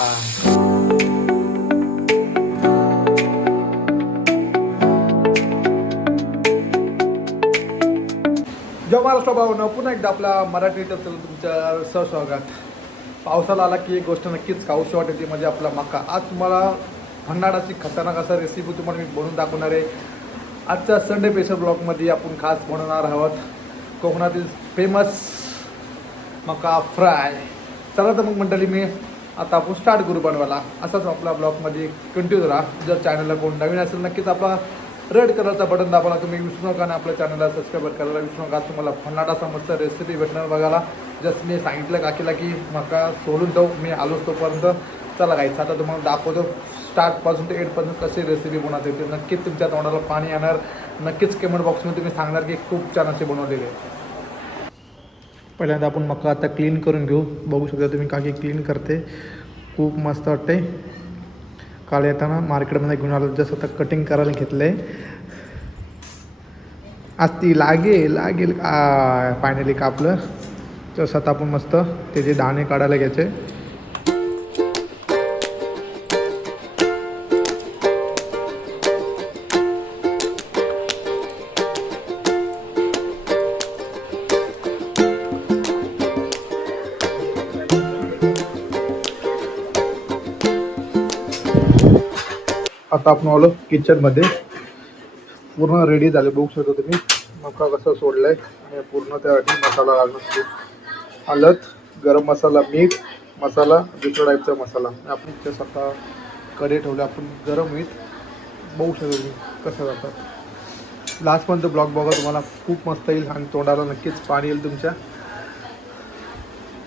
जय महाराष्ट्र भावना, पुन्हा एकदा आपल्या मराठी युट्यूब चॅनल तुमच्या सहस्वागत. पावसाला आला की एक गोष्ट नक्कीच खाऊशी वाटते, म्हणजे आपला मका. आज तुम्हाला भन्नाडाची खतरनाक असा रेसिपी तुम्हाला मी बनवून दाखवणार आहे. आजच्या संडे स्पेशल ब्लॉगमध्ये आपण खास बनवणार आहोत कोकणातील फेमस मका फ्राय. चला तर मग मंडळी, मी आता आपण स्टार्ट करू बनवायला. असाच आपला ब्लॉगमध्ये कंटिन्यू राहा. जर चॅनलला कोण नवीन असेल नक्कीच आपला रेड कलरचा बटन दाबायला तुम्ही विसरू नका आणि आपल्या चॅनलला सबस्क्राईब करायला विसरू नका. तुम्हाला भन्नाटा मस्त रेसिपी भेटणार बघायला. जस्ट मी सांगितलं काकीला की मका सोडून जाऊ, मी आलोच तोपर्यंत. चला गाईच, आता तुम्हाला दाखवतो स्टार्टपासून ते एंडपर्यंत कशी रेसिपी बनवते ते. नक्कीच तुमच्या तोंडाला पाणी येणार. नक्कीच कमेंट बॉक्समध्ये तुम्ही सांगणार की खूप छान असे बनवलेले आहे. पहिल्यांदा आपण मका आता क्लीन करून घेऊ. बघू शकता तुम्ही काकी क्लीन करते. खूप मस्त वाटते. काल येताना मार्केटमध्ये घेऊन आलो, जसं आता कटिंग करायला घेतलं आहे. आज ती लागेल फायनली कापलं. तसं आता आपण मस्त त्याचे दाणे काढायला घ्यायचे. आता आपण आलो किचनमध्ये. पूर्ण रेडी झाले, बघू शकता तुम्ही. मका कसं सोडलाय आणि पूर्ण त्यासाठी मसाला लागणार. हळद, गरम मसाला, मीठ, मसाला, दुसरा टाईपचा मसाला. आपण जसं आता कढई ठेवले, आपण गरम मीठ. बघू शकता तुम्ही कसं जातात. लास्टपर्यंत ब्लॉग बघा, तुम्हाला खूप मस्त येईल आणि तोंडाला नक्कीच पाणी येईल तुमच्या.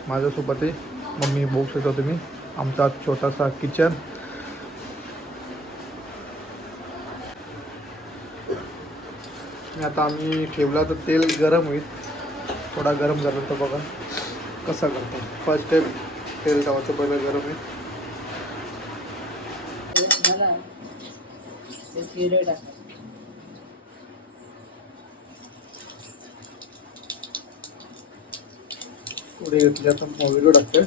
माझ्यासोबत आहे मम्मी. बघू शकता तुम्ही आमचा छोटासा किचन. आता आम्ही ठेवला तर तेल गरम होईल. थोडा गरम झालं तर बघा कसं करतो. फर्स्ट टाईम तेल ठेवायचं, पहिलं गरम होईल. पुढे घेतली आता मोहरी टाकते.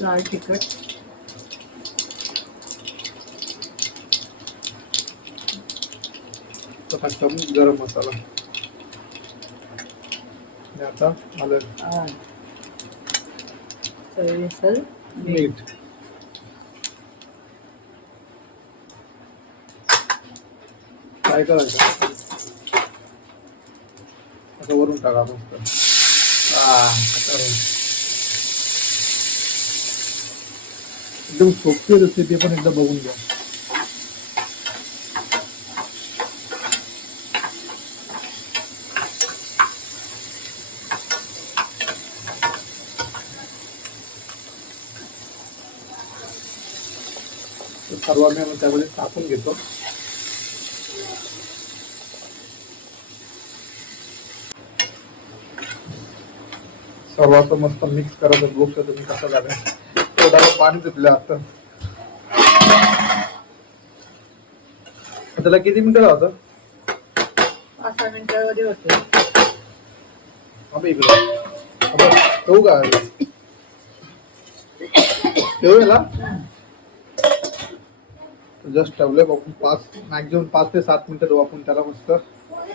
लाल तिखट, गरम मसाला. आता मीठ. काय करायचं आता वरून टाका मस्त. एकदम सोपी रेसिपी, पण एकदा बघून घ्या. सर्व आम्ही त्यामध्ये टाकून घेतो. सर्वांचं मस्त मिक्स करायचं. बघू शकता तुम्ही कसं झालं. थोडा पाणी सुटलं. आता त्याला किती मिनिटं लावतं? 5-6 मिनिटांमध्ये होते. ठेवू का? ठेवू याला. जस्ट ठेवले आपण मॅक्झिमम 5 ते 7 मिनिटं देऊ आपण त्याला मस्त.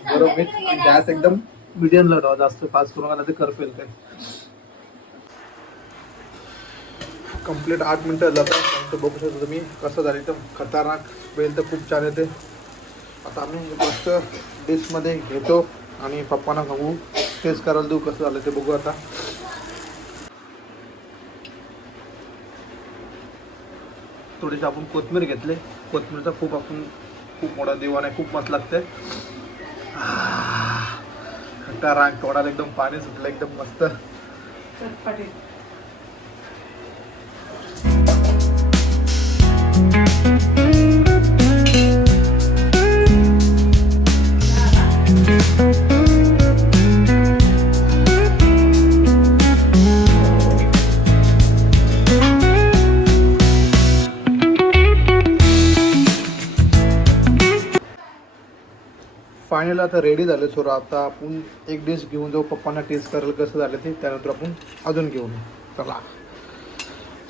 गरम मीठ. गॅस एकदम मीडियम ठेवा, जास्त फास्ट करू नका, ते करपेल काय. कंप्लीट 8 मिनिटं जातात. बघू शकता तुम्ही कसं झालं. एकदम खतरनाक स्मेल तर खूप छान येते. आता आम्ही मस्त डिशमध्ये घेतो आणि पप्पांना सांगू, टेस्ट करायला देऊ कसं झालं ते बघू. आता थोडीशी आपण कोथिंबीर घेतली. कोथिंबीरचा खूप मोठा दिवाण आहे. खूप मस्त लागते. रांग तोडायला एकदम पाणी सुटलं. एकदम मस्त. फायनल आता रेडी झाले सो आता आपण एक डिश घेऊन जाऊ पप्पांना टेस्ट करेल कसं झालं ते त्यानंतर आपण अजून घेऊन येऊ. चला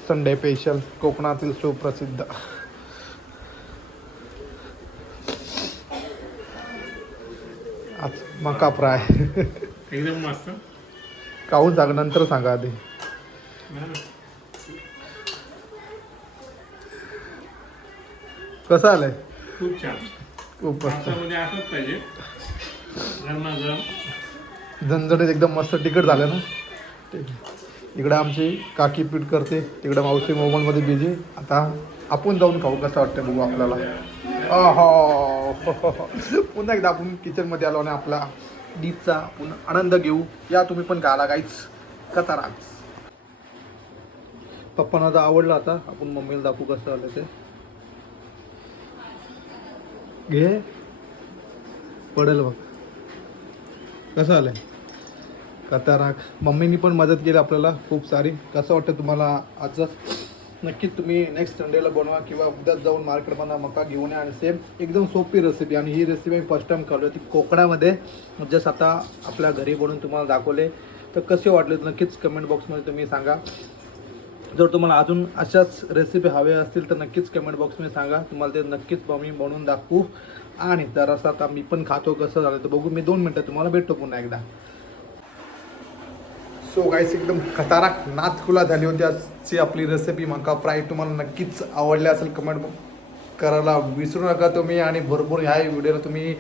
संडे स्पेशल कोकणातील सुप्रसिद्ध आज मका फ्राय एकदम मस्त. काहून सांग नंतर सांगा आधी. कसं आलंय? खूप छान. खूप मस्त पावसामध्ये असंच पाहिजे. गरमागरम. झणझणीत एकदम मस्त तिखट झालं ना. इकडे आमची काकी पीठ करते, तिकडे मावशी मोबाईलमध्ये बिझी. आता आपण जाऊन खाऊ कसं वाटतं बघू आपल्याला. पुन्हा एकदा आपण किचनमध्ये आलो आणि आपला डीपचा पुन्हा आनंद घेऊ. या तुम्ही पण खायला काहीच कतारा. पप्पांना आता आवडलं. आता आपण मम्मीला दाखवू कसं आलं ते. घे पडेल बघ कसं आलंय कताराक. मम्मीनी पण मदत केली आपल्याला खूप सारी. कसं वाटतं तुम्हाला आजचं? नक्कीच तुम्ही नेक्स्ट संडेला बनवा किंवा उद्याच जाऊन मार्केटमध्ये मका घेऊन या. आणि सेम एकदम सोपी रेसिपी. आणि ही रेसिपी मी फर्स्ट टाइम खाल्ली होती कोकणामध्ये. जस्ट आता आपल्या घरी बनवून तुम्हाला दाखवले. तर कसे वाटले नक्कीच कमेंट बॉक्समध्ये तुम्ही सांगा. जर तुम्हाला अजून अशाच रेसिपी हव्या असतील तर नक्कीच कमेंट बॉक्समध्ये सांगा. तुम्हाला ते नक्कीच मी बनवून दाखवू. आणि जरासा आता मी पण खातो कसं झालं तर बघू. मी 2 मिनटं तुम्हाला भेटतो पुन्हा एकदा. सो गाईस एकदम खतरनाक नातखुला झाली होती आजची आपली रेसिपी मका फ्राय. तुम्हाला नक्कीच आवडले असेल कमेंट करायला विसरू नका तुम्ही. आणि भरपूर ह्या व्हिडिओला तुम्ही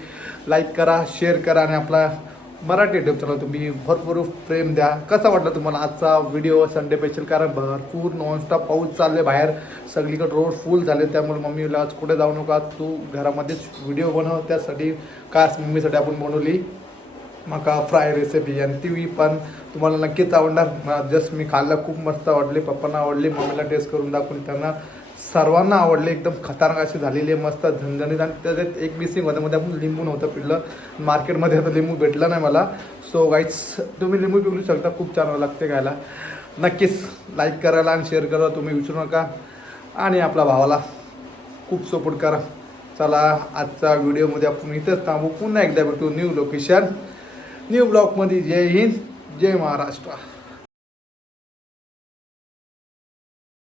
लाईक करा, शेअर करा. आणि आपला मराठी यूट्यूब चॅनल तुम्ही भरपूर प्रेम द्या. कसा वाटला तुम्हाला आजचा व्हिडिओ संडे स्पेशल? कारण भरपूर नॉनस्टॉप पाऊस चालले बाहेर, सगळीकडे रोड फुल झाले. त्यामुळे मम्मीला आज कुठे जाऊ नका, तू घरामध्येच व्हिडिओ बनव. त्यासाठी खास मम्मीसाठी आपण बनवली मका फ्राय रेसिपी. आणि ती पण तुम्हाला नक्कीच आवडणार. जस्ट मी खाल्लं, खूप मस्त आवडली. पप्पांना आवडली, मम्मीला टेस्ट करून दाखवली, त्यांना सर्वांना आवडले. एकदम खतरनाक अशी झालेली आहे, मस्त झणझणीत. आणि त्याच्यात एक मिसिंग होतं, मध्ये आपण लिंबू नव्हतं पिळलं. मार्केटमध्ये आता लिंबू भेटलं नाही मला. सो गाईज तुम्ही लिंबू पिळू शकता, खूप छान लागते खायला. नक्कीच लाईक करायला आणि शेअर करायला तुम्ही विसरू नका. आणि आपल्या भावाला खूप सपोर्ट करा. चला आजच्या व्हिडिओमध्ये आपण इथंच थांबू. पुन्हा एकदा भेटू न्यू लोकेशन न्यू ब्लॉगमध्ये. जय हिंद, जय महाराष्ट्र.